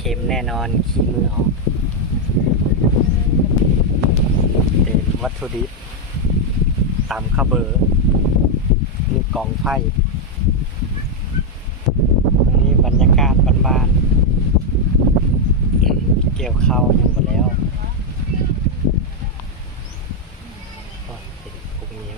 ค็มแน่นอนขี้มือออกเต็นวัตถุดิบตำข้าวเบอร์นี่กองไฟนี่บรรยากาศบานๆ เกี่ยวข้าวอยู่หมดแล้วโอ้ยเป็นพวกนี้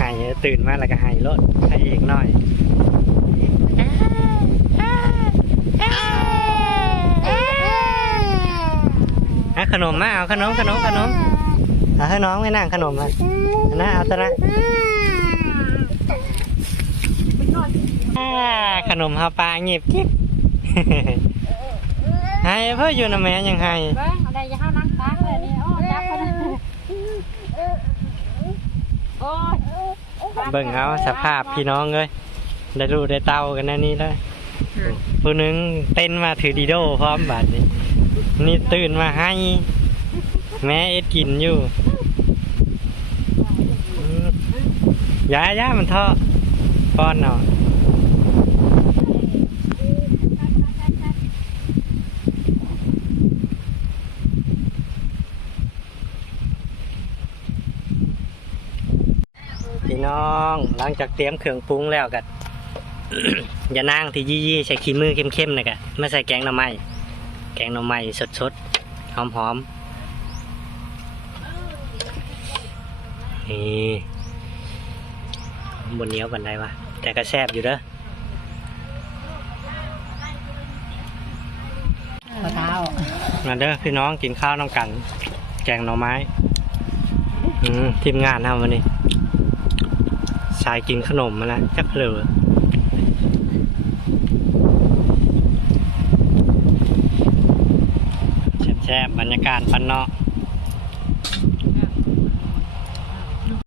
หาย ตื่นมาแล้วก็หายรถหายเองหน่อยอาขนมมาเอาขนมขนมขนมเอาให้น้องไม่นั่งขนมมานะเอาซะนะขนมฮาปลาเงียบกิ๊บให้เพื่ออยู่นะแม่ยังให้เบิ้งอาได้จะเข้านั่งตักเลยนี่โอ้จับคนโอ้ เบิ่งเอาสภาพพี่น้องเลยได้รู้ได้เต้ากันนะนี่เลยผู้หนึงเต้นมาถือดีโดพร้อมบัดนี้ นี่ตื่นมาให้ แม่เอ็ดกินอยู่อืมยาย่ามันเทาะป้อนเนาะ พี่น้อง หลังจากเตรียมเครื่องปรุงแล้วกันอย่านั่งที่ยี่ๆใส่ขี้มือเข้มๆนะกะไม่ใส่แกงหน่อไม้แกงหน่อไม้สดๆหอมๆนี่บนเหนียวกันได้วะแต่ก็แซ่บอยู่เด้อข้าวเท้ามาเด้อพี่น้องกินข้าวน้องกัน แกงหน่อไม้อืมทีมงานทำวันนี้ สายกินขนมมาแล้วจักเหลือแช่บบรรยากาศปันเนาะ